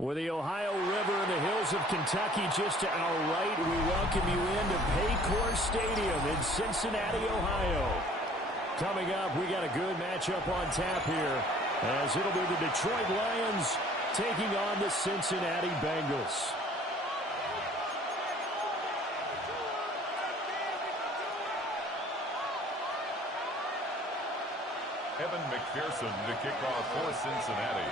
With the Ohio River and the hills of Kentucky just to our right, we welcome you into Paycor Stadium in Cincinnati, Ohio. Coming up, we got a good matchup on tap here, as it'll be the Detroit Lions taking on the Cincinnati Bengals. Evan McPherson to kick off for Cincinnati.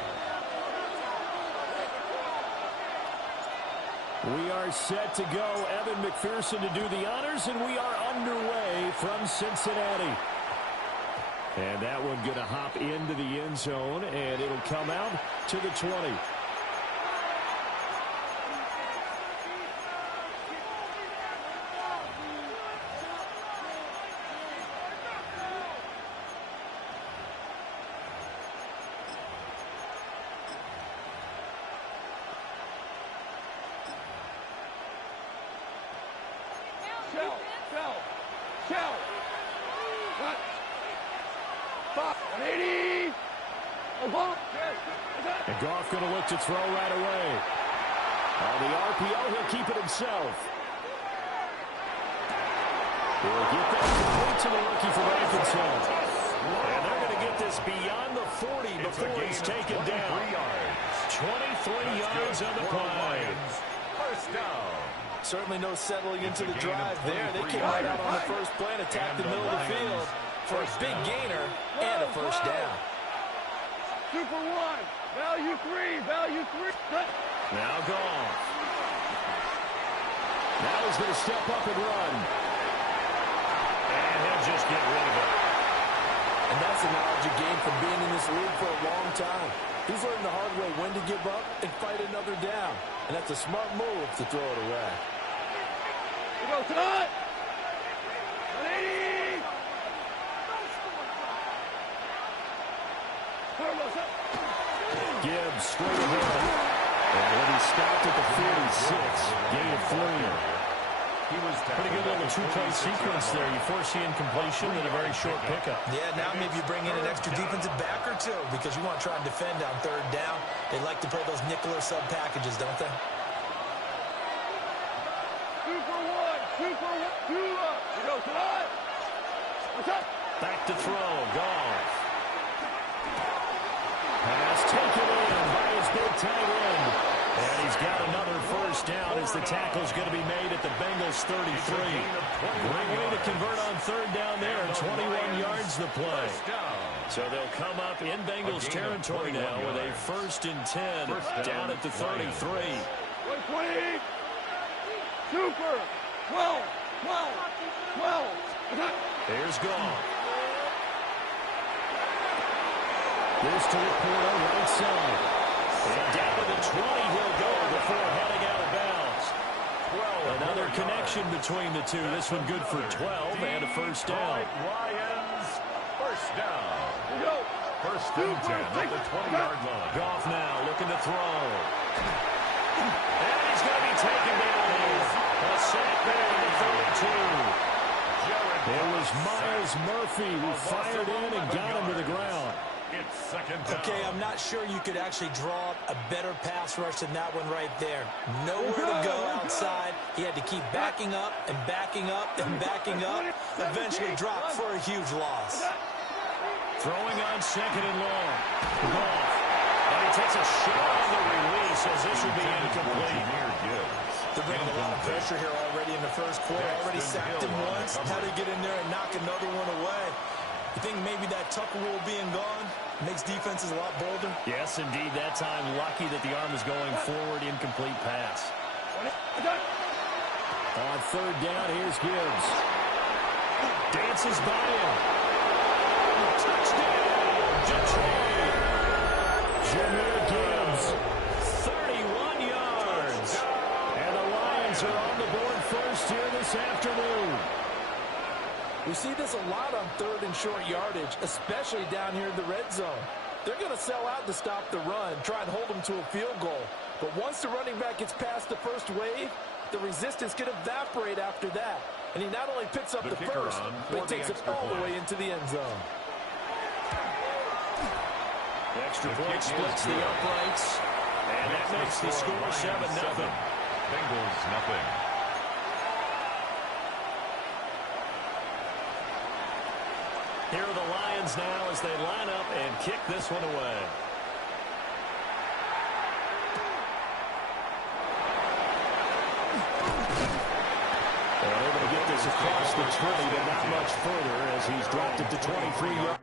We are set to go. Evan McPherson to do the honors, and we are underway from Cincinnati. And that one going to hop into the end zone, and it'll come out to the 20. And Goff going to look to throw right away. On the RPO, he'll keep it himself. He'll get that complete to the rookie from Arkansas. And they're going to get this beyond the 40 before he's taken down. 23 yards on the play. First down. Certainly no settling into the drive there. They came right out on the first play and attacked the middle of the field for a big gainer and a first down. Super one. Value three. Value three. Now Goff. Now he's going to step up and run. And he'll just get rid of it. And that's the knowledge you gain from being in this league for a long time. He's learned the hard way when to give up and fight another down. And that's a smart move to throw it away. We go, cut! 180! Gibbs straight ahead. And when he stopped at the 46, gain of 3. Pretty good little two-play sequence there. You force the incompletion and a very short pickup. Yeah, now maybe you bring in an extra defensive back or two because you want to try and defend on third down. They like to play those nickel or sub packages, don't they? Super one. Super one. Two up. We go, cut! What's up? Back to throw. Goff. Pass taken in by his big tight end. And he's got another first down as the tackle's going to be made at the Bengals 33. Great way to convert on third down there. 21 yards the play. So they'll come up in Bengals territory now with a 1st and 10 down at the 33. 120. Super. 12. 12. 12. There's Goff. This to Laporta, right side. And down to the 20 he'll go before heading out of bounds. Another connection between the two. This one good for 12 and a first down. Lions, first down. We go. First and 10 at the 20-yard line. Goff now looking to throw. And he's going to be taken down here. A sack there at the 32. It was Myles Murphy who fired in and got him to the ground. It's second down. Okay, I'm not sure you could actually draw a better pass rush than that one right there. Nowhere to go outside. He had to keep backing up and backing up and backing up. Eventually dropped for a huge loss. Throwing on 2nd and long. Goff. And he takes a shot on the release as this will be incomplete. They're bringing a lot of pressure here already in the first quarter. Already sacked him once. Now they get in there and knock another one away. You think maybe that Tucker rule being gone makes defenses a lot bolder? Yes, indeed. That time, lucky that the arm is going forward. Incomplete pass. On third down, here's Gibbs. Dances by him. Touchdown, Detroit. Jahmyr Gibbs, 31 yards. And the Lions are on the board first here this afternoon. We see this a lot on third and short yardage, especially down here in the red zone. They're going to sell out to stop the run, try and hold them to a field goal. But once the running back gets past the first wave, the resistance can evaporate after that. And he not only picks up the first, but takes it all the way into the end zone. The extra point splits the uprights. And that makes the score 7-0. Bengals nothing. Here are the Lions now as they line up and kick this one away. They're able to get this across the 20, but not much further as he's dropped it to 23 yards.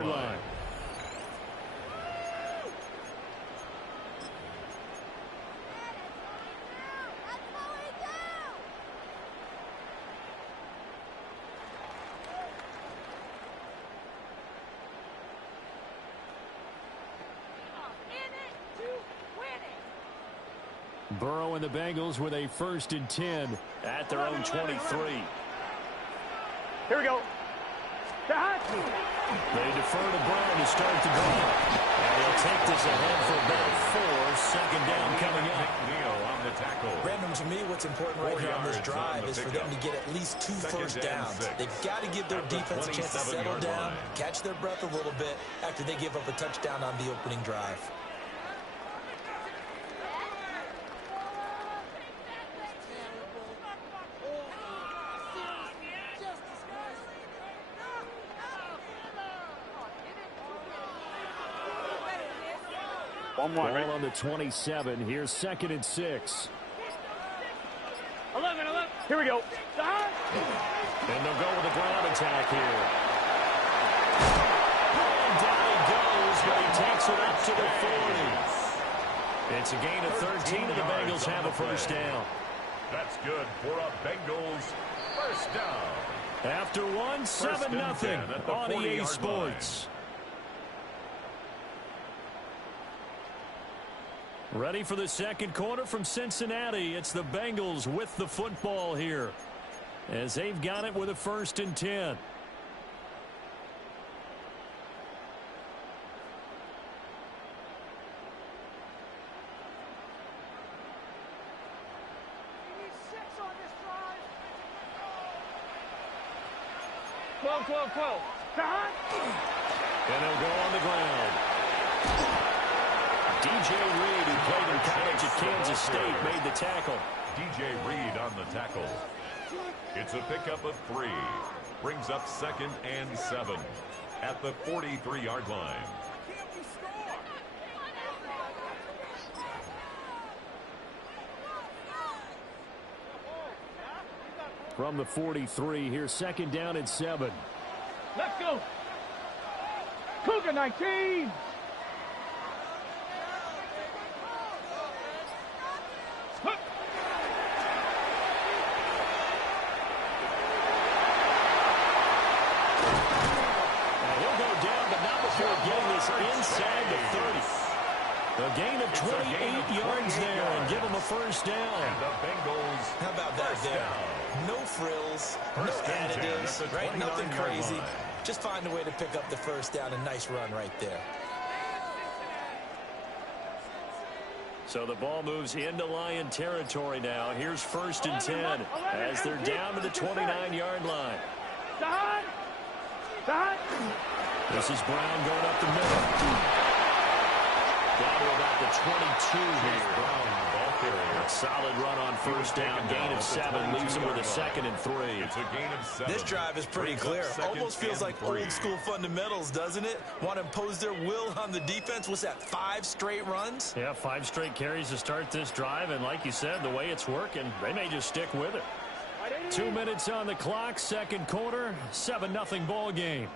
Line. Burrow and the Bengals with a 1st and 10 at their own 23. Here we go. They defer to Brown to start the drive. And he'll take this ahead for about 4. 2nd down coming up. Leo on the tackle. Brandon, to me, what's important right here on this drive is for them to get at least 2 first downs. They've got to give their defense a chance to settle down, catch their breath a little bit after they give up a touchdown on the opening drive. Ball on the 27. Here's 2nd and 6. 11. Here we go. And they'll go with a ground attack here. And down he goes, but he takes it up to the 40. It's a gain of 13, and the Bengals have a 1st down. That's good for a Bengals 1st down. After one, 7-0 on EA Sports. Ready for the 2nd quarter from Cincinnati. It's the Bengals with the football here as they've got it with a 1st and 10. And they'll go on the ground. DJ Reed, who played in college at Kansas State, made the tackle. DJ Reed on the tackle. It's a pickup of 3. Brings up 2nd and 7 at the 43-yard line. From the 43, here's 2nd down and 7. Let's go. Cougar 19. Inside the 30. A gain of 28 yards there and give them a 1st down. And the Bengals. How about that there? No frills, no additives, right? Nothing crazy. Just find a way to pick up the 1st down. A nice run right there. So the ball moves into Lion territory now. Here's 1st and 10 as they're down to the 29-yard line. This is Brown going up the middle. Down to about the 22 here. Brown, ball carrier. A solid run on 1st down. Gain of 7 leaves him with a 2nd and 3. It's a gain of 7. This drive is pretty clear. Almost feels like old school fundamentals, doesn't it? Want to impose their will on the defense. What's that, 5 straight runs? Yeah, 5 straight carries to start this drive. And like you said, the way it's working, they may just stick with it. 2 minutes on the clock, 2nd quarter, 7-0 ball game.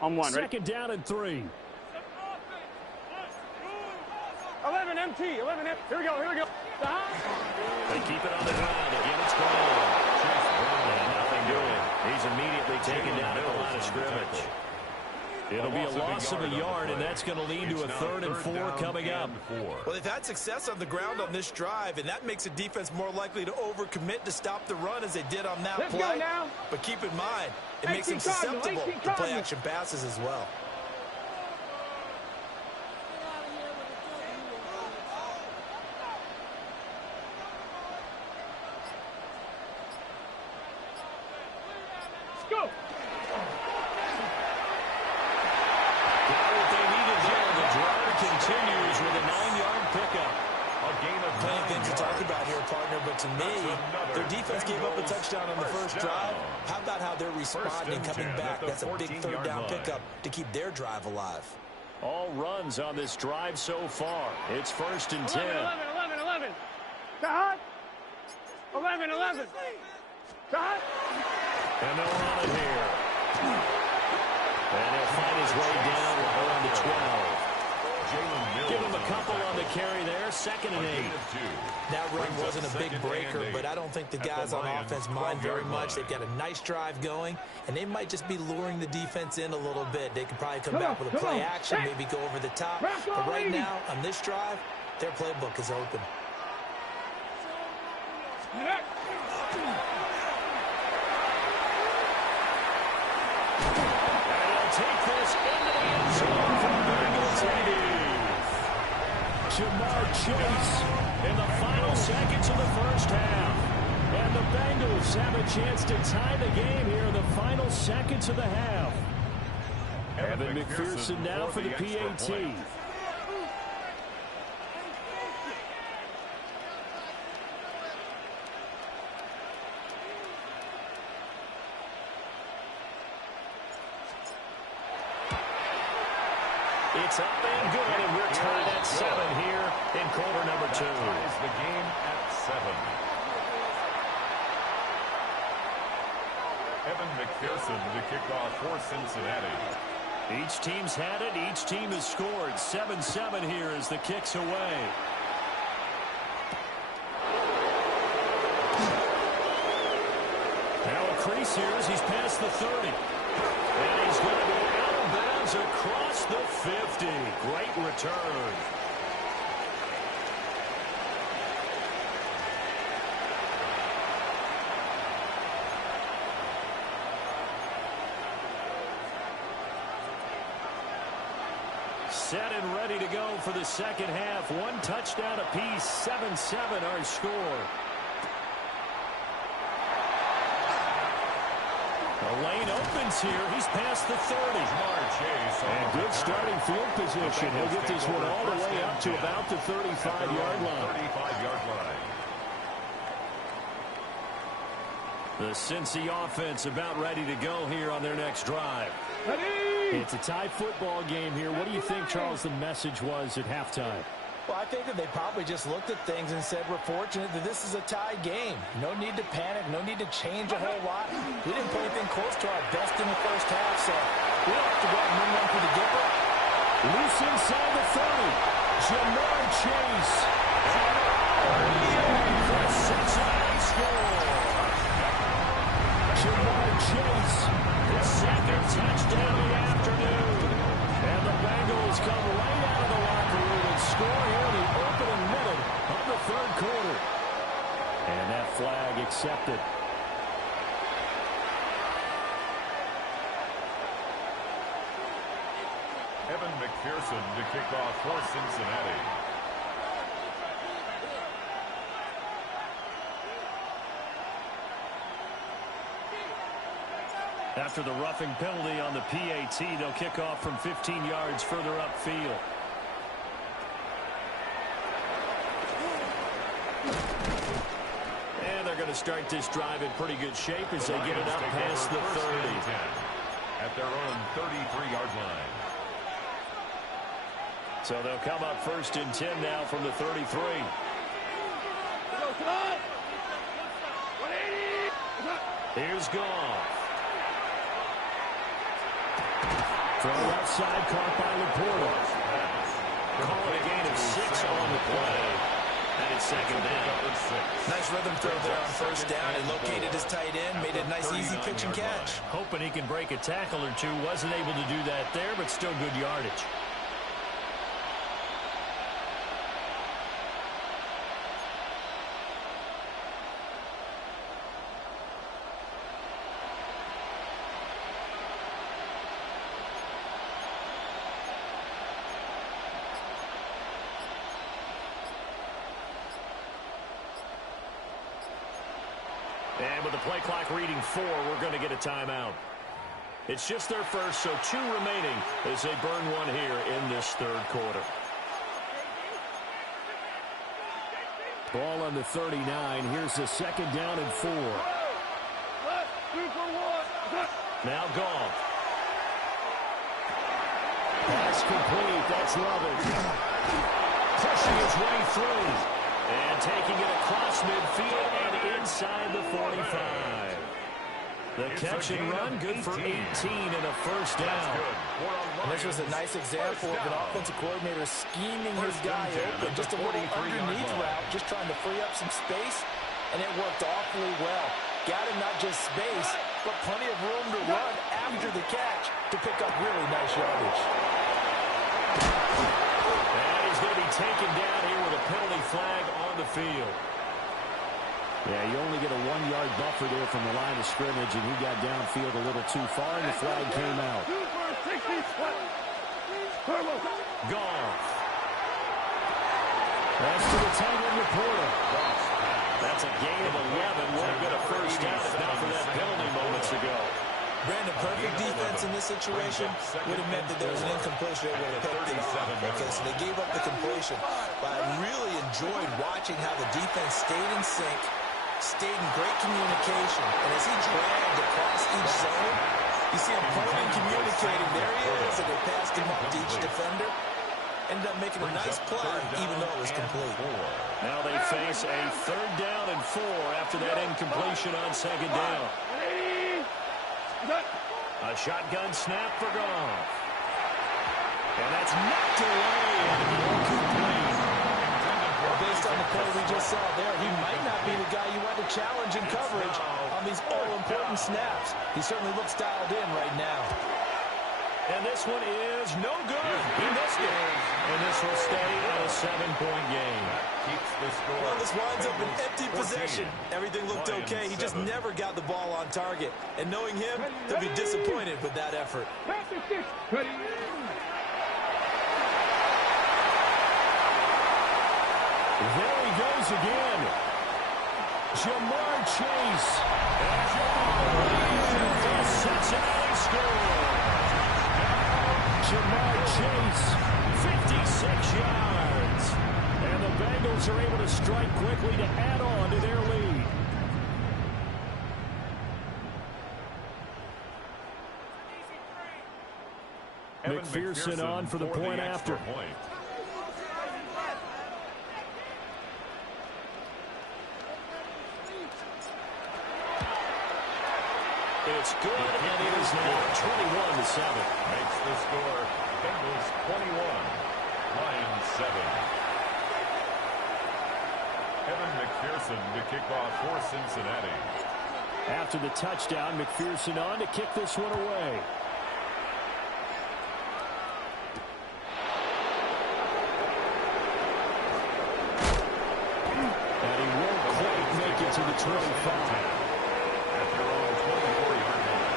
On 1, right? 2nd down and 3. 11 MT. 11 MT. Here we go. Here we go. They keep it on the ground. Again, it's gone. And nothing doing. He's immediately taken down at the line of scrimmage. It'll be a loss of a yard, and that's going to lead to a 3rd and 4 coming up. Well, they've had success on the ground on this drive, and that makes a defense more likely to overcommit to stop the run as they did on that play. Go now. But keep in mind, it makes them susceptible to play-action passes as well. Let's go. Continues with a 9-yard pickup. Plenty of things to talk about here, partner, but to me, their defense gave up a touchdown on the first drive. How about how they're responding, coming back? That's a big 3rd down pickup to keep their drive alive. All runs on this drive so far. It's 1st and 10. 11. Cut. 11. Cut. And they'll run it here. And he'll find his way down around the 12. Give him a couple on the carry there. 2nd and 8. That run wasn't a big breaker, but I don't think the guys on offense mind very much. They've got a nice drive going, and they might just be luring the defense in a little bit. They could probably come back with a play action, maybe go over the top. But right now, on this drive, their playbook is open. Take this into the end zone for Bengals TD. Jamar Chase in the final seconds of the first half. And the Bengals have a chance to tie the game here in the final seconds of the half. Evan McPherson now for the PAT. It's up and good, and we're tied at 7 here in quarter number 2. Ties the game at 7. Evan McPherson to kick off for Cincinnati. Each team's had it. Each team has scored. 7-7 here as the kick's away. Now a crease here as he's past the 30. And he's going to be out of bounds across the 50. Great return. Set and ready to go for the second half. 1 touchdown apiece. 7-7 our score. The lane opens here. He's past the 30. And good starting field position. He'll get this one all the way up to about the 35-yard line. The Cincy offense about ready to go here on their next drive. It's a tie football game here. What do you think, Charles, the message was at halftime? Well, I think that they probably just looked at things and said, we're fortunate that this is a tie game. No need to panic. No need to change a whole lot. We didn't play anything close to our best in the first half, so we don't have to go out and win one for the Gipper. Loose inside the 30. Jamar Chase. For a Cincinnati score. Jamar Chase. His second touchdown of the afternoon. And the Bengals come right out of the locker room and score here in the opening minute of the third quarter. And that flag accepted. Evan McPherson to kick off for Cincinnati. After the roughing penalty on the PAT, they'll kick off from 15 yards further upfield. And they're going to start this drive in pretty good shape as they get it up past the 30. At their own 33-yard line. So they'll come up 1st and 10 now from the 33. Here's Goff. Throw left side, caught by Laporta. Call it a gain of 6 on the play. And it's second down. Nice rhythm throw there on first down. He located his tight end, made it a nice, easy pitch and catch. Hoping he can break a tackle or two. Wasn't able to do that there, but still good yardage. And with the play clock reading 4, we're going to get a timeout. It's just their first, so 2 remaining as they burn one here in this third quarter. Ball on the 39. Here's the second down and 4. Now gone. Pass complete. That's Lovett. Pushing his way through. And taking it across midfield and inside the 45. The catch and run, good for 18 and a first down. And this was a nice example of an offensive coordinator scheming his guy open. Just a little underneath route, just trying to free up some space, and it worked awfully well. Got him not just space, but plenty of room to run after the catch to pick up really nice yardage. And he's going to be taken down here with a penalty flag on the field. Yeah, you only get a 1-yard buffer there from the line of scrimmage, and he got downfield a little too far, and the flag came out. Goff. That's to the tight end reporter. That's a gain of 11. Would have been a first down if not for that penalty moments ago. Brandon, perfect defense in this situation would have meant that there was an incompletion that would have picked it off. Okay, so they gave up the completion. But I really enjoyed watching how the defense stayed in sync, stayed in great communication. And as he dragged across each zone, you see him pointing and communicating. There he is, and they passed him up to each defender. Ended up making a nice play, even though it was complete. Now they face a third down and 4 after that incompletion on second down. A shotgun snap for Goff. And that's knocked away. Well, based on the play we just saw there, he might not be the guy you want to challenge in coverage on these all-important snaps. He certainly looks dialed in right now. And this one is no good. He missed it. And this will stay at a 7-point game. Keeps the score. Well, this winds up an empty possession. Everything looked okay. He just never got the ball on target. And knowing him, he'll be disappointed with that effort. There he goes again. Jamar Chase. And the Cincinnati score. Jamar Chase, 56 yards. And the Bengals are able to strike quickly to add on to their lead. McPherson on for the point after. It's good, and it is now 21-7. Makes the score Bengals 21, Lions 7. Evan McPherson to kick off for Cincinnati. After the touchdown, McPherson on to kick this one away. And he won't quite make it to the 25. At their own 24-yard line.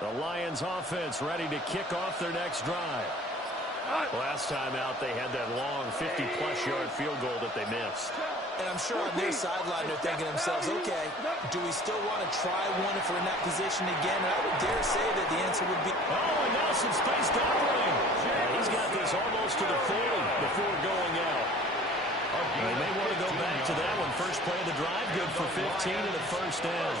The Lions offense ready to kick off their next drive. Last time out, they had that long 50-plus yard field goal that they missed. And I'm sure on their sideline they're thinking to themselves, okay, do we still want to try one if we're in that position again? And I would dare say that the answer would be... Oh, and now some space doubling. And he's got this almost to the 40 before going out. A good for 15 and a first down.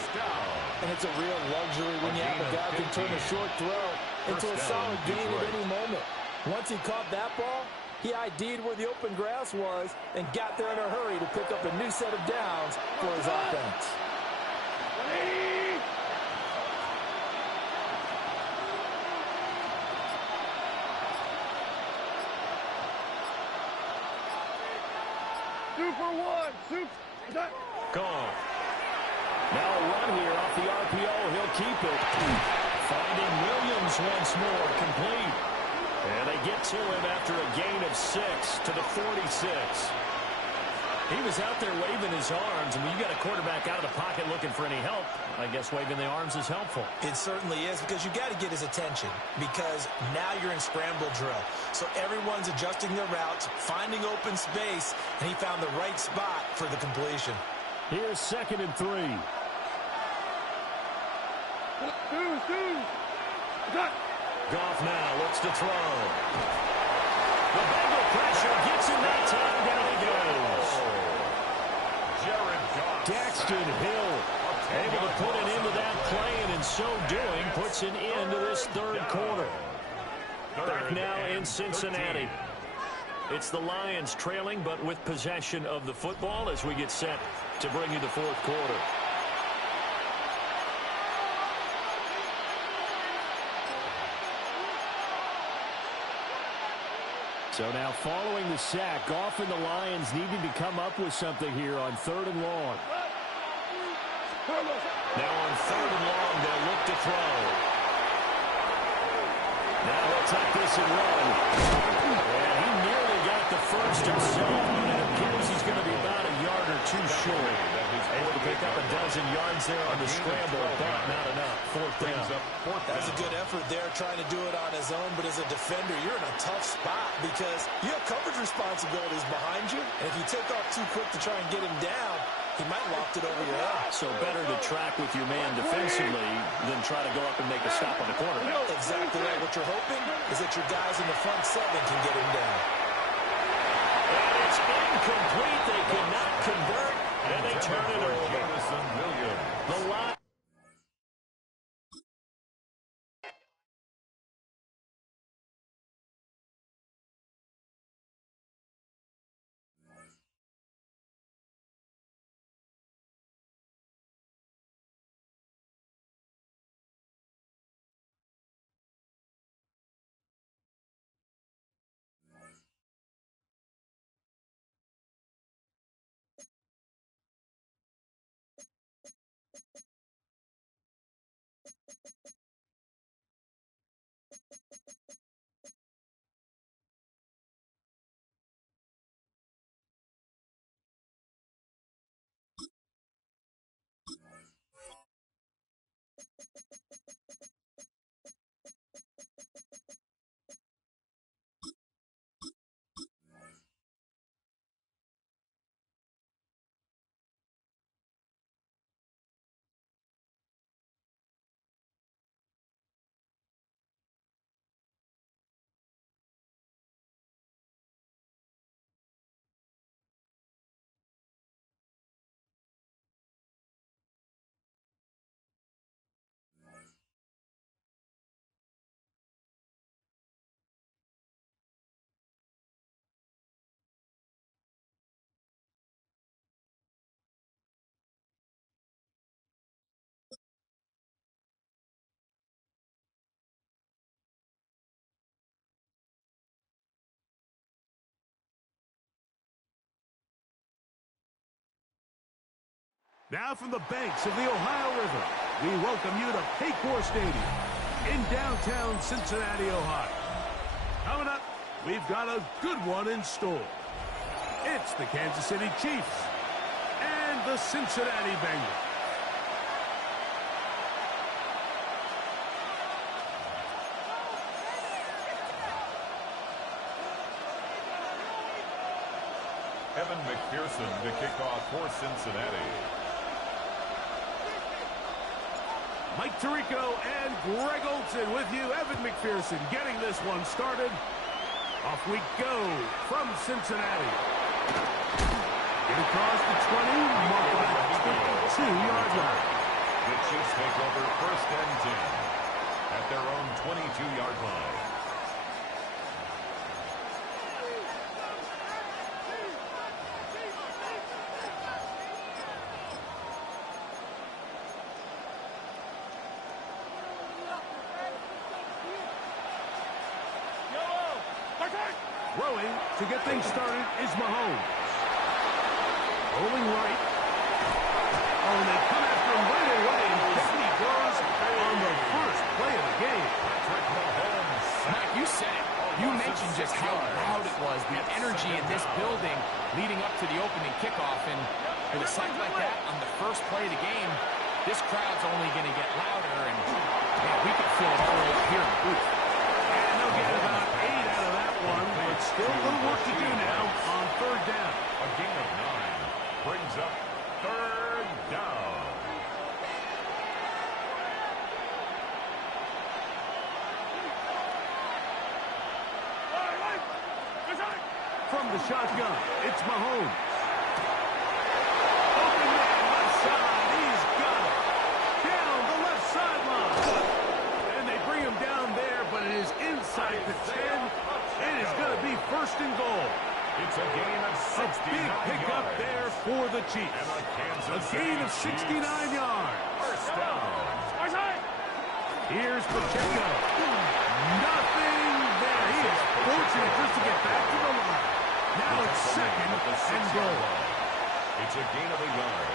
And it's a real luxury when you have a guy who can turn a short throw into a solid gain at any moment. Once he caught that ball, he ID'd where the open grass was and got there in a hurry to pick up a new set of downs for his offense. Super one. Super. Gone. Now a run here off the RPO. He'll keep it. Finding Williams once more, complete. And they get to him after a gain of 6 to the 46. He was out there waving his arms. And when you got a quarterback out of the pocket looking for any help, I guess waving the arms is helpful. It certainly is, because you got to get his attention, because now you're in scramble drill. So everyone's adjusting their routes, finding open space, and he found the right spot for the completion. Here's 2nd and 3. Goff now looks to throw. The Bengal pressure gets him that time. Down he goes. Jared Goff. Daxton Hill able to put an end to that play, and in so doing puts an end to this third quarter. Back now in Cincinnati. It's the Lions trailing, but with possession of the football as we get set to bring you the fourth quarter. So now following the sack, Goff and the Lions needing to come up with something here on 3rd and long. Now on 3rd and long, they'll look to throw. Now he'll take this and run. And he nearly got the first himself, but it appears he's going to be about a yard or two short. Able to pick up a dozen yards there on the scramble, but not enough. 4th down. That's a good effort there, trying to do it on his own, but as a defender, you're in a tough spot because you have coverage responsibilities behind you, and if you take off too quick to try and get him down, he might loft it over your head. So better to track with your man defensively than try to go up and make a stop on the quarterback. Exactly right. What you're hoping is that your guys in the front 7 can get him down. And it's incomplete. They could not convert, and they turn it over. The line. Now from the banks of the Ohio River, we welcome you to Paycor Stadium in downtown Cincinnati, Ohio. Coming up, we've got a good one in store. It's the Kansas City Chiefs and the Cincinnati Bengals. Evan McPherson to kick off for Cincinnati. Mike Tirico and Greg Olson with you. Evan McPherson getting this one started. Off we go from Cincinnati. Get across the 20, mark by the 22-yard line. The Chiefs take over 1st and 10 at their own 22-yard line. Throwing to get things started is Mahomes. Rolling right. Oh, and they come after him right away, and down he goes on the first play of the game. Mike, you said it. You mentioned just how loud it was, the energy in this building leading up to the opening kickoff. And with a sack like that on the first play of the game, this crowd's only going to get louder. And man, we can feel it all the way up here in the booth. And they'll get about 8 out of that one, but still a little work to do now on 3rd down. A gain of 9 brings up 3rd down. From the shotgun, it's Mahomes. Open man, left side, he's got it. Down the left sideline. And they bring him down there, but it is inside the 10. It is going to be 1st and goal. It's a gain of 69 A big pickup yards. there for the Chiefs. A gain of 69 yards. 1st down. Here's Pacheco. Nothing there. He is fortunate just to get back to the line. Now it's 2nd and goal. It's a gain of a yard.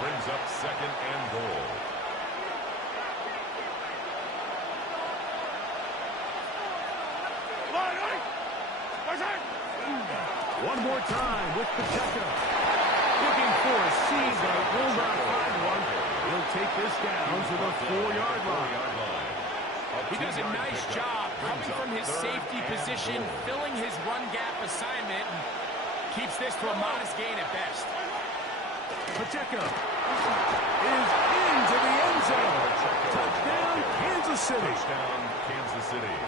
Brings up 2nd and goal. One more time with Pacheco. Looking for a seam, but will not find one. He'll take this down to the 4-yard line. He does a nice job coming from his safety position, filling his run gap assignment, and keeps this to a modest gain at best. Pacheco is into the end zone. Touchdown, Kansas City. Touchdown, Kansas City.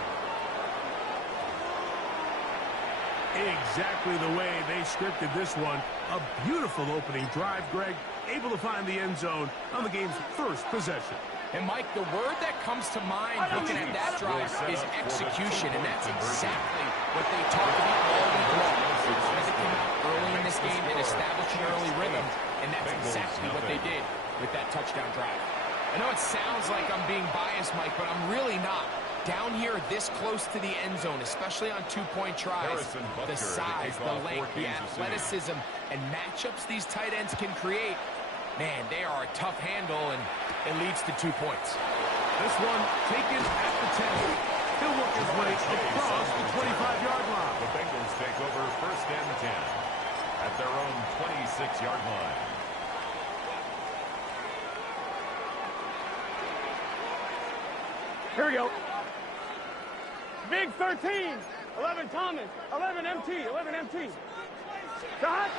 Exactly the way they scripted this one. A beautiful opening drive, Greg. Able to find the end zone on the game's first possession. And, Mike, the word that comes to mind looking at that drive is execution, and that's exactly what they talked about all week long. They wanted to come out early in this game and establish an early rhythm, and that's exactly what they did with that touchdown drive. I know it sounds like I'm being biased, Mike, but I'm really not. Down here this close to the end zone, especially on two-point tries, the size, the length, the athleticism, and matchups these tight ends can create, man, they are a tough handle, and it leads to 2 points. This one taken at the 10. He'll work his way across the 25-yard line. The Bengals take over 1st and 10 at their own 26-yard line. Here we go. Big 13. 11 Thomas. 11 MT. 11 MT. Shot.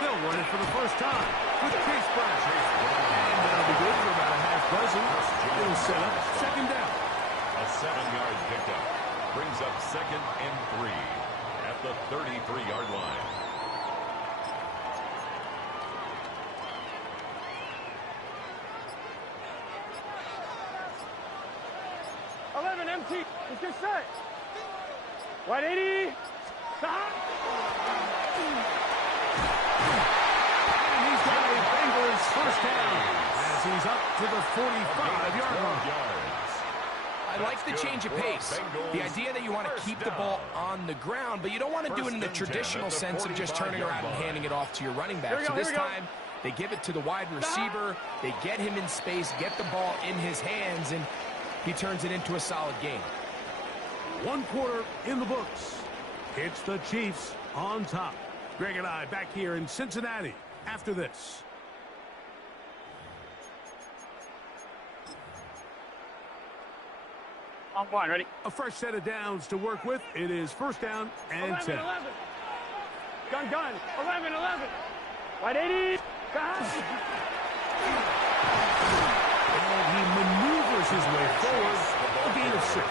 They'll run it for the first time with Chase Brown. And that'll be good for about a half dozen. It'll set up 2nd down. A 7-yard pickup brings up 2nd and 3 at the 33-yard line. MT. It's just set. Wide 80. Stop. And he's got a Bengals 1st down as he's up to the 45-yard line. I like the change of pace. The idea that you want to keep the ball on the ground, but you don't want to do it in the traditional sense of just turning around and handing it off to your running back. So this time, they give it to the wide receiver. They get him in space, get the ball in his hands, and he turns it into a solid game. 1 quarter in the books. It's the Chiefs on top. Greg and I back here in Cincinnati after this. I'm fine. Ready? A fresh set of downs to work with. It is 1st down and 11, 10. 11. Gun. 11, 11. Wide 80. And he maneuvers his way forward. A gain of 6.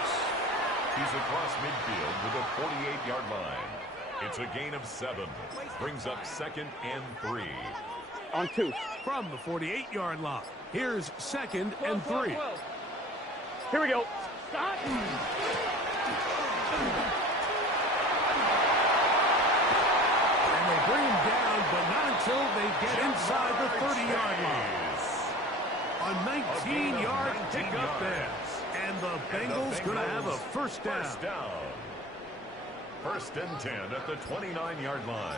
He's across midfield to the 48-yard line. It's a gain of 7. Brings up 2nd and 3. On 2. From the 48-yard line, here's 2nd and 3. Here we go. Stop. And they bring him down, but not until they get inside the 30-yard line. A 19-yard pickup there. And the Bengals going to have a first down. First and 10 at the 29-yard line.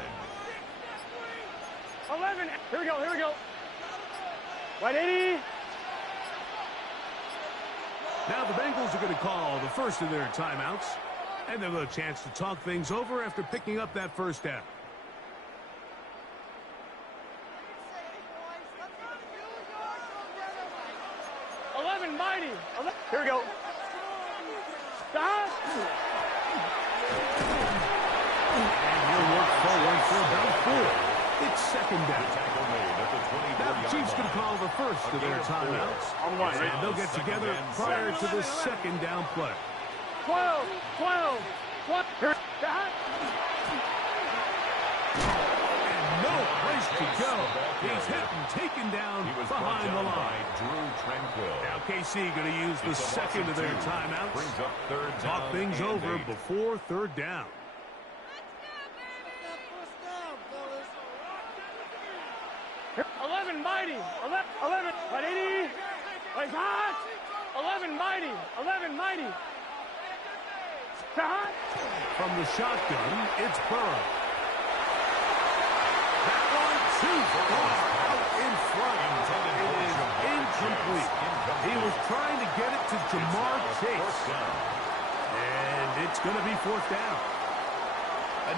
11. Here we go. Here we go. Right, 80. Now the Bengals are going to call the first of their timeouts. And they'll have a chance to talk things over after picking up that first down. Mighty. Here we go. Stop. And he'll work forward for about 4. It's 2nd down. Now the Chiefs going to call the first of their timeouts. And they'll get together prior to the 2nd down play. 12. Here. Stop. No place to go. He's hit and taken down behind the line. Now KC going to use the second of their timeouts. Brings up 3rd down. Talk things over 8. before 3rd down. Here. 11 mighty. 11. Right, 80. Right, hot. 11 mighty. 11 mighty. Stop. From the shotgun, it's Burrow. Too far out in front. It is incomplete. He was trying to get it to Jamar Chase. And it's going to be 4th down.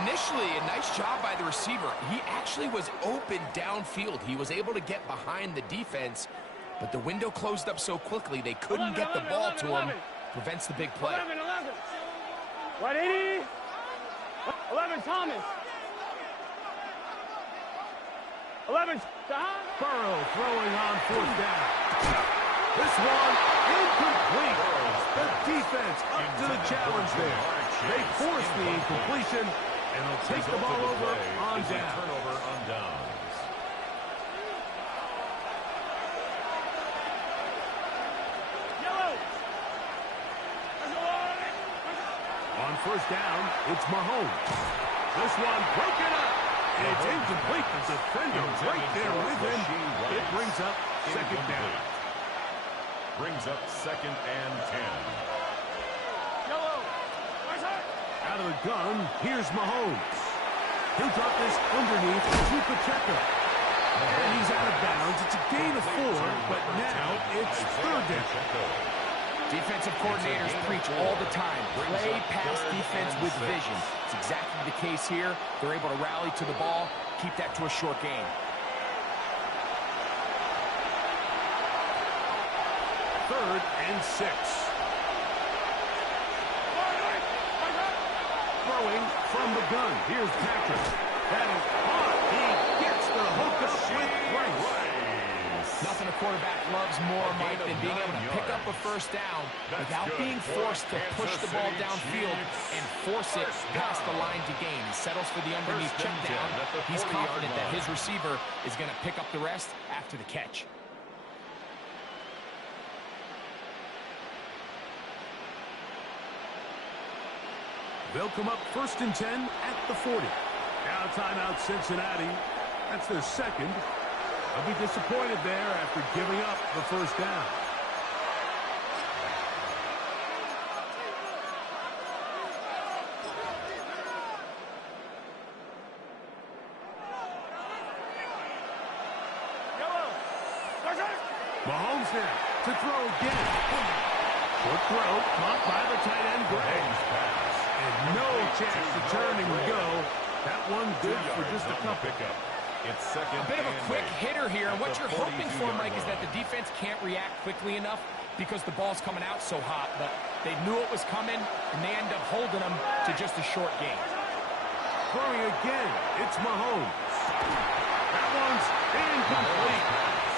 Initially, a nice job by the receiver. He actually was open downfield. He was able to get behind the defense, but the window closed up so quickly they couldn't get the ball to him. Prevents the big play. 11. Right, 80. 11, Thomas. 11. Burrow throwing on 4th down. This one incomplete. The defense up to the challenge there. They force the incompletion, and they'll take the ball over on down. Turnover on downs. Yellow. On 1st down, it's Mahomes. This one broken up. It's incomplete. The defender right there with him. It brings up 2nd down. Brings up 2nd and 10. Yellow. Out of the gun, here's Mahomes. He'll drop this underneath to Pacheco. And he's out of bounds. It's a gain of 4, but now it's 3rd down. Defensive coordinators preach all the time. Play pass defense with vision. It's exactly the case here. They're able to rally to the ball, keep that to a short gain. Third and 6. Throwing from the gun. Here's Patrick. That is caught. He gets the hook up with Rice. Nothing a quarterback loves more, Mike, than being able to pick up a first down without being forced to push the ball downfield and force it past the line to gain. He settles for the underneath check down. He's confident that his receiver is going to pick up the rest after the catch. They'll come up 1st and 10 at the 40. Now timeout Cincinnati. That's their 2nd. They'll be disappointed there after giving up the first down. Mahomes now to throw again. Short throw caught by the tight end Gray. And no chance to turn and go. That one good for just a couple. It's 2nd. A bit of a quick hitter here, and what you're hoping for, Mike, is that the defense can't react quickly enough because the ball's coming out so hot, but they knew it was coming, and they end up holding them to just a short gain. Throwing again, it's Mahomes. That one's incomplete.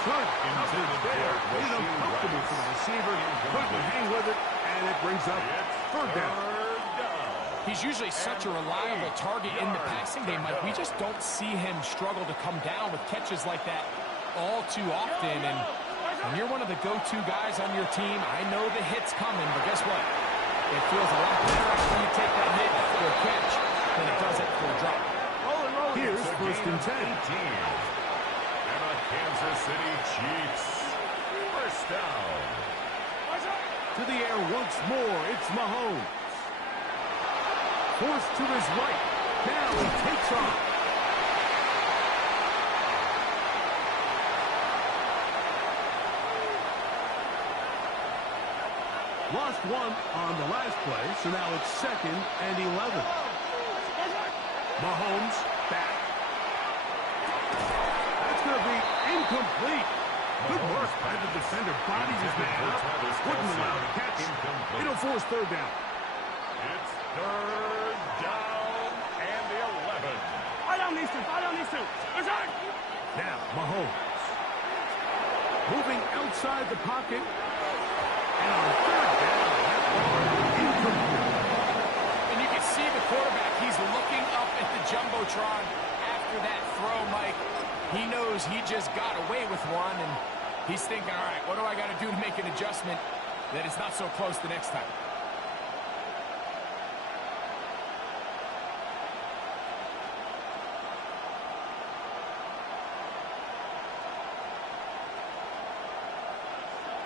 Good coverage there. Made it uncomfortable for the receiver. Couldn't hang with it, and it brings up 3rd down. He's usually such a reliable target in the passing game, Mike. We just don't see him struggle to come down with catches like that all too often. And when you're one of the go-to guys on your team, I know the hit's coming, but guess what? It feels a lot better after you take that hit for a catch than it does it for a drop. Here's first and 10. And the Kansas City Chiefs. First down. To the air once more, it's Mahomes. Forced to his right. Now he takes off. Lost one on the last play, so now it's 2nd and 11. Mahomes back. That's going to be incomplete. Good work by the defender. Bodies his man up. Wouldn't allow the catch. It'll force third down. It's third down and 11. I down these two. Now, Mahomes. Moving outside the pocket. And on third down, that ball incomplete. And you can see the quarterback, he's looking up at the Jumbotron after that throw, Mike. He knows he just got away with one, and he's thinking, all right, what do I got to do to make an adjustment that it's not so close the next time?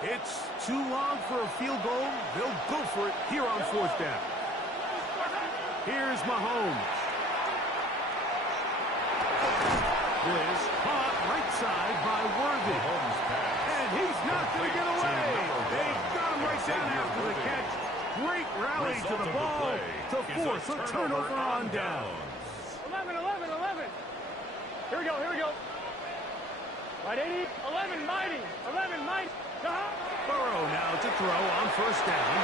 It's too long for a field goal. They'll go for it here on fourth down. Here's Mahomes. This caught right side by Worthy. And he's not going to get away. They got him right down after the catch. Great rally to the ball to force a turnover on down. 11. Here we go. Right, 80. 11 mighty. Burrow now to throw on first down.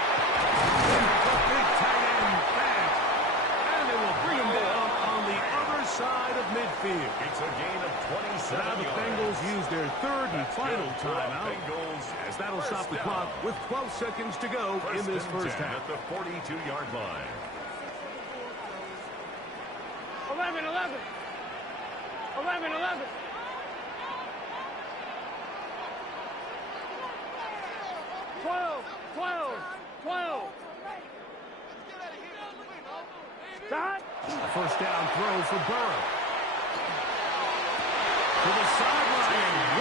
Big tight end back. And they will bring him down on the other side of midfield. It's a gain of 27 Now the Bengals use their third and final timeout, as that'll stop the clock with 12 seconds to go in this first half. At the 42-yard line. 11. 12. Stop. A first down throw for Burrow. To the sideline.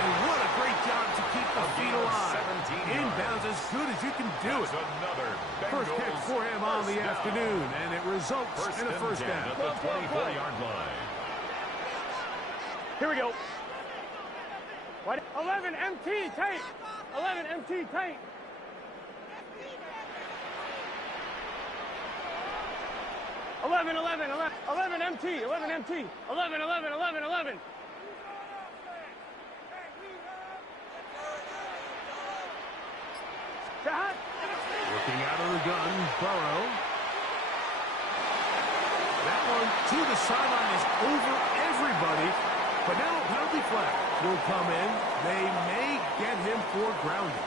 And what a great job to keep the feet alive. Inbounds as good as you can do it. First catch for him on the afternoon, and it results in a first down. At the 24-yard line. Here we go. 11 MT tape. 11 MT tape. Eleven MT. 11. Working out of the gun, Burrow. That one to the sideline is over everybody. But now a penalty flag will come in. They may get him for grounding.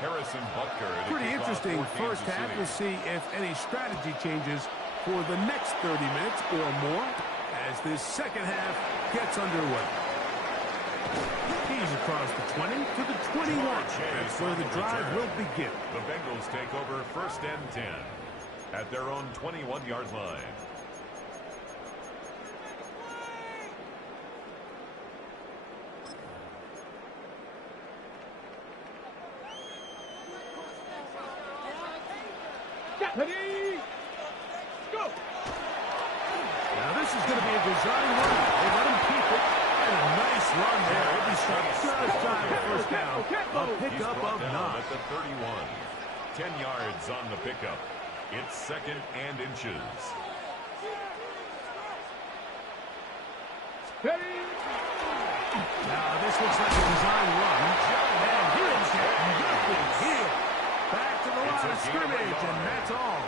Harrison Butker. Pretty interesting first half. We'll see if any strategy changes for the next 30 minutes or more as this second half gets underway. He's across the 20 to the 21. That's where the drive will begin. The Bengals take over first and 10 at their own 21-yard line. Ready? Go! Now this is going to be a design run. They let him keep it. And a nice run there. He'll be stopped just shy of first down. A pickup of 9. At the 31. 10 yards on the pickup. It's 2nd and inches. Ready? Now this looks like a design run. And here's nothing here. Back to the line of scrimmage, and that's all.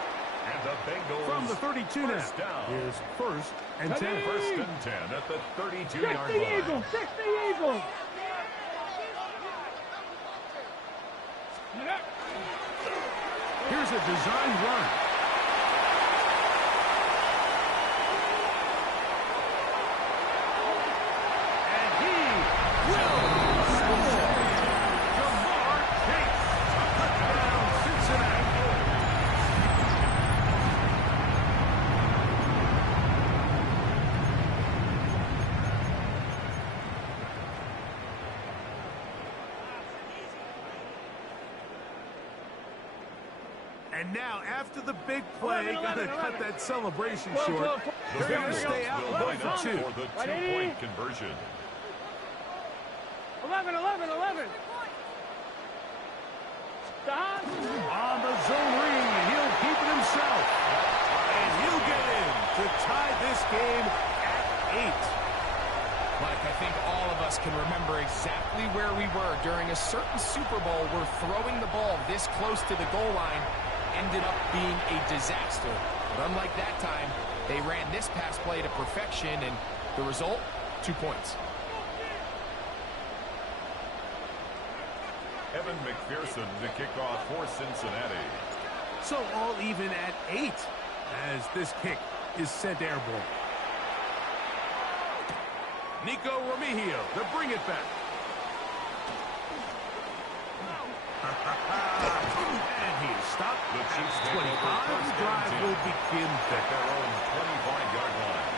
And the Bengals From the 32 now, down. here's 1st and 10. 1st and 10 at the 32-yard line. Fix the Eagles. Here's a designed run. And he will score. Jamar Chase. Touchdown, Cincinnati. And now, after the big play, gotta cut that celebration short. The They're gonna Bengals stay out will line one up for two. for the two-point conversion. 11. On the zone read, he'll keep it himself. And he'll get in to tie this game at 8. Mike, I think all of us can remember exactly where we were during a certain Super Bowl where throwing the ball this close to the goal line ended up being a disaster. But unlike that time, they ran this pass play to perfection, and the result, 2 points. Evan McPherson to kick off for Cincinnati. So all even at 8 as this kick is sent airborne. Nico Remigio to bring it back. And he is stopped. The Chiefs at take 25. over The drive will begin at there. their own 25-yard line.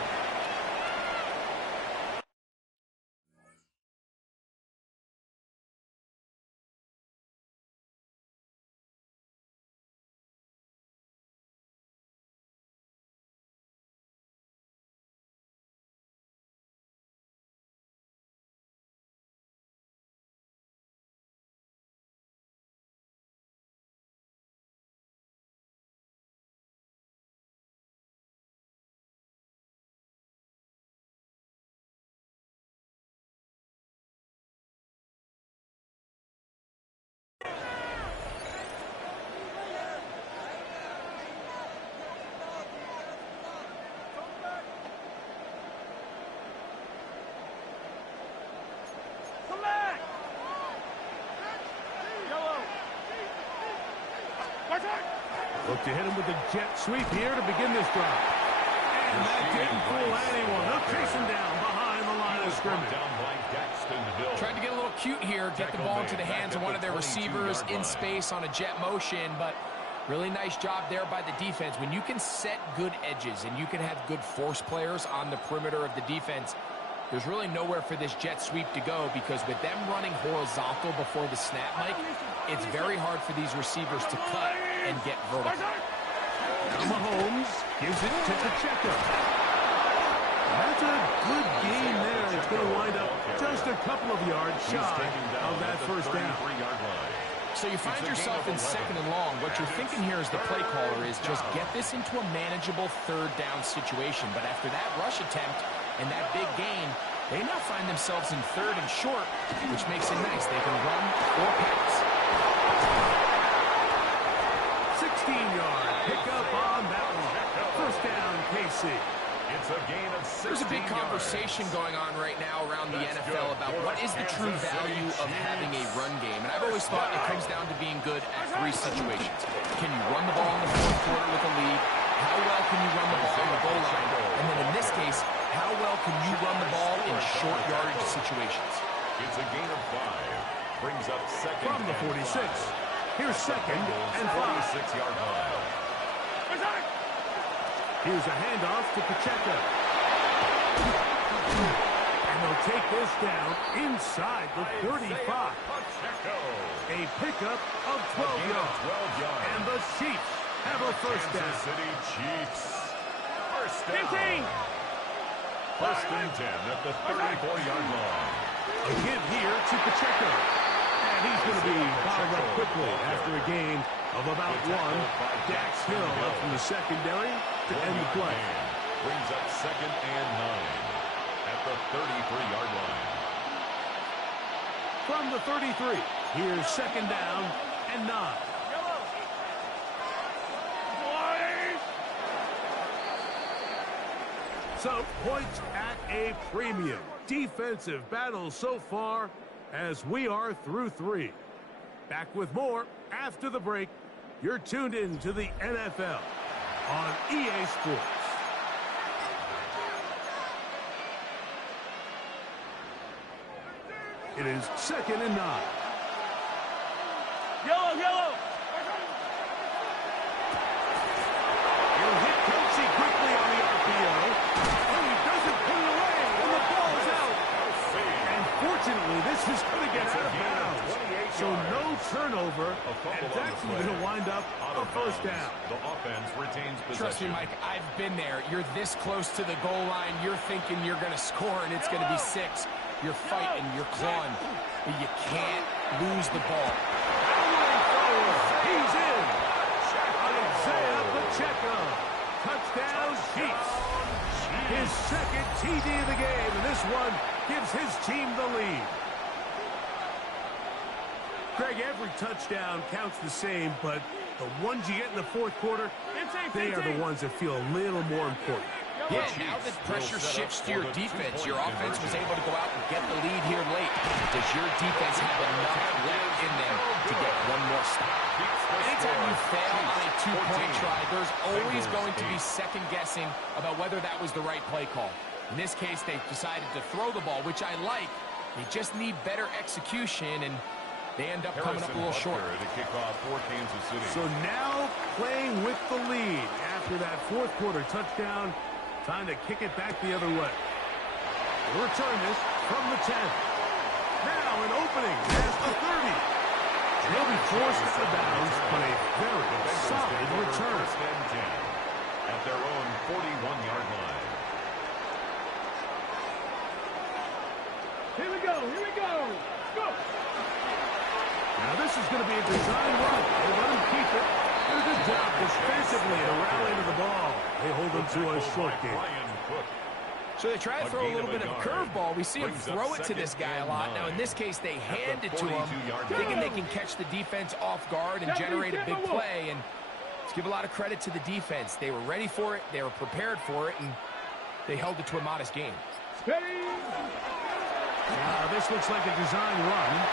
Come back. Yellow. Look to hit him with a jet sweep here to begin this drive. And that didn't fool anyone. They'll chase him down behind the line of scrimmage. Down by Daxton Hill. Tried to get a little cute here, get the ball into the hands of one of their receivers in space on a jet motion, but really nice job there by the defense. When you can set good edges and you can have good force players on the perimeter of the defense, there's really nowhere for this jet sweep to go, because with them running horizontal before the snap, Mike, it's very hard for these receivers to cut and get vertical. Mahomes gives it to Pacheco. That's a good game there. It's going to wind up just a couple of yards shy of that first down. So you find yourself in 2nd and long. What you're thinking here as the play caller is just get this into a manageable 3rd down situation. But after that rush attempt and that big gain, they now find themselves in 3rd and short, which makes it nice. They can run or pass. 16-yard pickup on that one. First down, KC. It's a gain of 16 There's a big conversation going on right now around the NFL about what is the true value of having a run game. And I've always thought it comes down to being good at 3 situations. Can you run the ball in the 4th quarter with a lead? How well can you run the ball on the goal line? And then in this case, how well can you run the ball in short yardage situations? It's a gain of 5. Brings up 2nd From the 46. Here's 2nd and 5. 46-yard line. Here's a handoff to Pacheco. And they'll take this down inside the 35. A pickup of 12 yards. And the Chiefs have a first down. Kansas City Chiefs. First down. 15. First and 10 at the 34-yard line. A give here to Pacheco. And he's going to be bottled up quickly after a gain of about 1. Dax Hill up from the secondary to end the play. Brings up 2nd and 9 at the 33-yard line. From the 33, here's 2nd down and 9. So, points at a premium. Defensive battle so far as we are through 3. Back with more after the break. You're tuned in to the NFL on EA Sports. It is 2nd and 9. Yellow, yellow. He'll hit Kelsey quickly on the RPO. Oh, he doesn't put it away, and the ball is out. And fortunately, this is going to get out of bounds. So no turnover, and it's actually going to wind up a first down. The offense retains possession. Trust me, Mike, I've been there. You're this close to the goal line. You're thinking you're going to score, and it's going to be 6. You're fighting, you're clawing, but you can't lose the ball. He's in. Isaiah Pacheco. Touchdown, Chiefs. His 2nd TD of the game, and this one gives his team the lead. Greg, every touchdown counts the same, but the ones you get in the 4th quarter, they are the ones that feel a little more important. Yeah, now that pressure shifts to your defense, your offense was able to go out and get the lead here late. Does your defense have enough left in them to get one more stop? Anytime you fail on a 2-point try, there's always going to be second guessing about whether that was the right play call. In this case, they decided to throw the ball, which I like. They just need better execution, and they end up coming up a little short. To kick off for Kansas City. So now playing with the lead after that 4th quarter touchdown. Time to kick it back the other way. We'll return this from the 10. Now an opening past the 30. They'll be forced out of bounds, but a very solid return. At their own 41-yard line. Here we go, here we go. Go. Now this is going to be a design run. They let him keep it. Did a good job defensively to rally to the ball. They hold him to a short game. So they try to throw a little bit of a curveball. We see him throw it to this guy a lot. Now, in this case, they hand it to him, thinking they can catch the defense off guard and generate a big play. And let's give a lot of credit to the defense. They were ready for it, they were prepared for it, and they held it to a modest game. Now, this looks like a design run.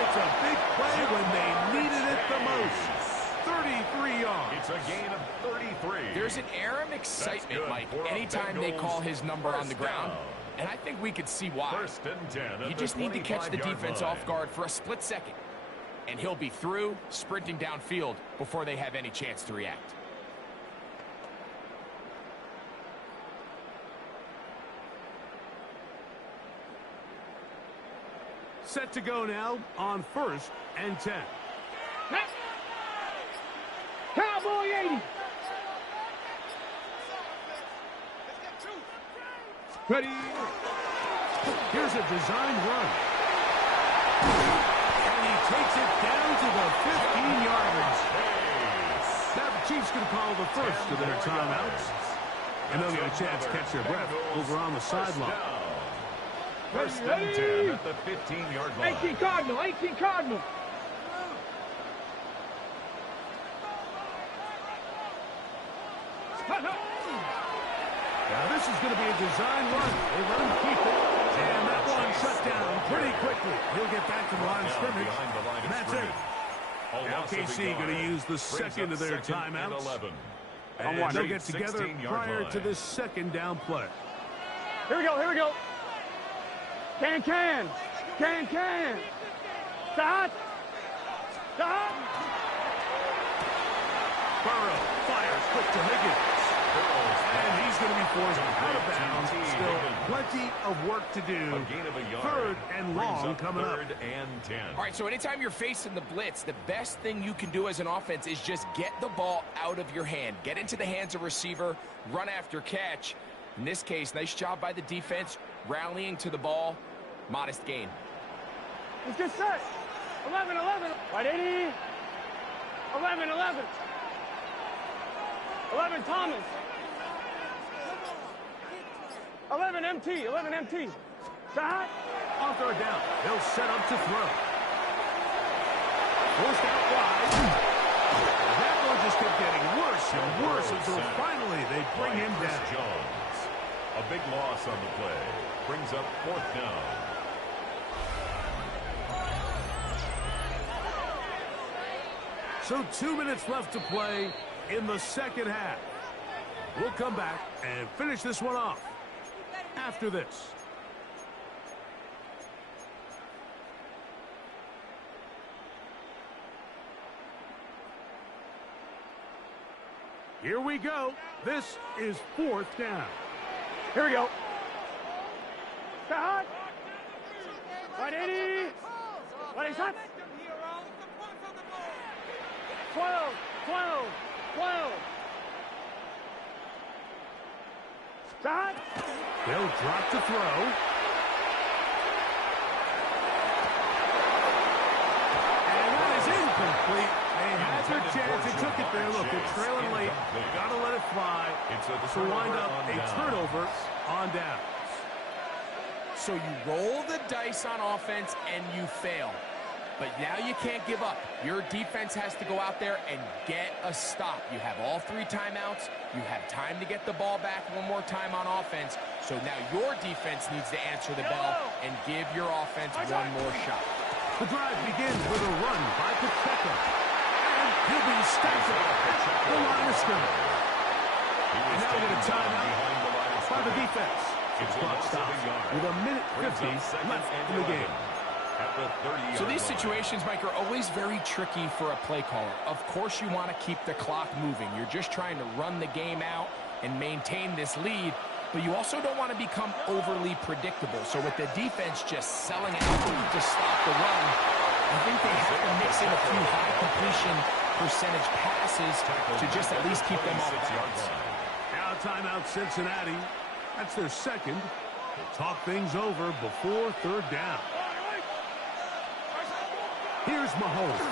It's a big play when they needed it the most. 33 yards. It's a gain of 33. There's an air of excitement, Mike, anytime they call his number on the ground. And I think we could see why. 1st and 10. You just need to catch the defense off guard for a split second. And he'll be through, sprinting downfield before they have any chance to react. Set to go now on 1st and 10. Cowboy 80. Ready. Here's a design run. And he takes it down to the 15-yard line. Now the Chiefs can call the first of their timeouts. And they'll get a chance to catch their breath over on the sideline. 1st and 10 at the 15-yard line. 18 Cardinal, 18 Cardinal. Now this is going to be a design run. They let him keep it. And that one shut down pretty quickly. He'll get back to the line of scrimmage. And that's it. Now KC going to use the 2nd of their timeouts. And they'll get together prior to this 2nd down play. Here we go, here we go. Can. Start. Burrow fires quick to Higgins. And he's going to be forced out of bounds. Still plenty of work to do. 3rd and long coming up. 3rd and 10. All right, so anytime you're facing the blitz, the best thing you can do as an offense is just get the ball out of your hand. Get into the hands of receiver, run after catch. In this case, nice job by the defense, rallying to the ball. Modest gain. Let's get set. 11. Right, 80. 11. 11 Thomas. 11 MT. Stop. On 3rd down, they'll set up to throw. Forced out wide. That one just kept getting worse and worse until finally they bring him down. Jones. A big loss on the play. Brings up 4th down. So 2 minutes left to play in the second half. We'll come back and finish this one off after this. Here we go. This is 4th down. Here we go. Start. 180. 180. 12. 12. 12. Start. They'll drop to throw. And that is incomplete. They had their chance. They took it there. Look, they're trailing late. Got to let it fly. To wind up a turnover on downs. So you roll the dice on offense and you fail. But now you can't give up. Your defense has to go out there and get a stop. You have all 3 timeouts. You have time to get the ball back one more time on offense. So now your defense needs to answer the bell and give your offense one more shot. The drive begins with a run by Pacheco. And he'll be stopped at the line of scrimmage. And now we get a timeout by the defense. It's clock stops with a minute 50 left in the game. So these situations, Mike, are always very tricky for a play caller. Of course you want to keep the clock moving. You're just trying to run the game out and maintain this lead, but you also don't want to become overly predictable. So with the defense just selling out to stop the run, I think they have to mix in a few high completion percentage passes to just at least keep them off balance. Now timeout Cincinnati. That's their second. They'll talk things over before 3rd down. Here's Mahomes.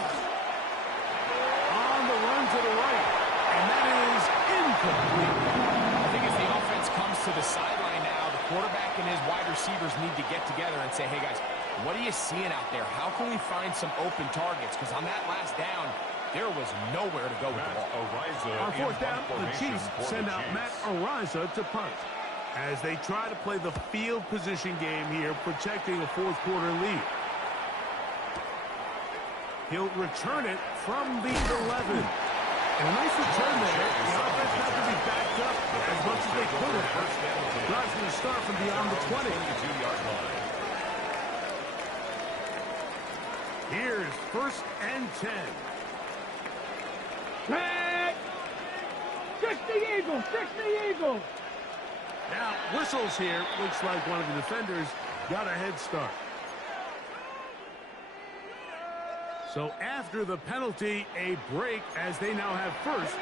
On the run to the right. And that is incomplete. I think as the offense comes to the sideline now, the quarterback and his wide receivers need to get together and say, hey, guys, what are you seeing out there? How can we find some open targets? Because on that last down, there was nowhere to go with the ball. On 4th down, the Chiefs send out Matt Araiza to punt. As they try to play the field position game here, protecting a 4th quarter lead. He'll return it from the 11. And a nice return there. The offense had to be backed up as much as they could have. Drives going to start from beyond the 20. Here's 1st and 10. Red. 60 Eagles. 60 Eagles. Now, whistles here. Looks like one of the defenders got a head start. So after the penalty, a break as they now have 1st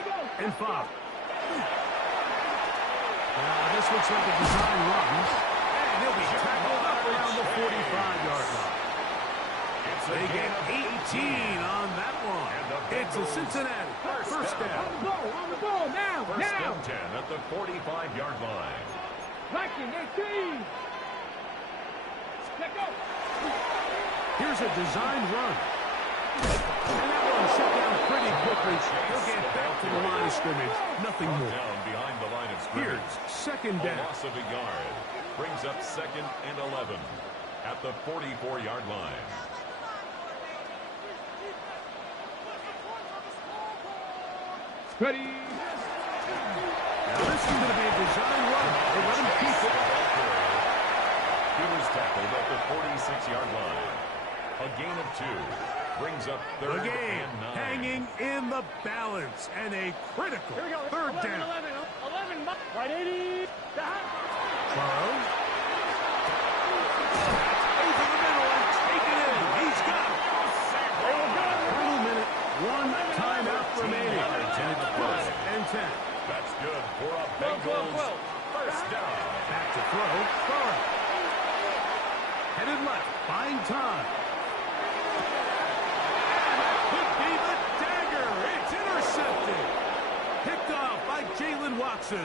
and 5. This looks like a design run. And he'll be tackled up around the 45-yard line. They get 18 on that one. It's a Cincinnati 1st down. On the ball, now, First and 10 at the 45-yard line. Blacking 18. Let go. Here's a design run. And that one shut down pretty quickly. They'll get back to the line of scrimmage. Nothing more. Down behind the line of scrimmage. Here's 2nd A down. loss of a yard. Brings up 2nd and 11 at the 44-yard line. Ready. Now this is going to be a design run. They let him keep it. He was tackled at the 46-yard line. A gain of 2. Brings up 3rd The game and 9. hanging in the balance. And a critical 3rd 11, down. 11, right 80. Burrow. Over the middle and take it in. He's got it. Final minute. 1 timeout remaining. And it's 1st and 10. That's good for a Bengals first down. Back to throw. Burrow. Headed left. Buying time. Could be the dagger. It's intercepted. Picked off by Jalen Watson.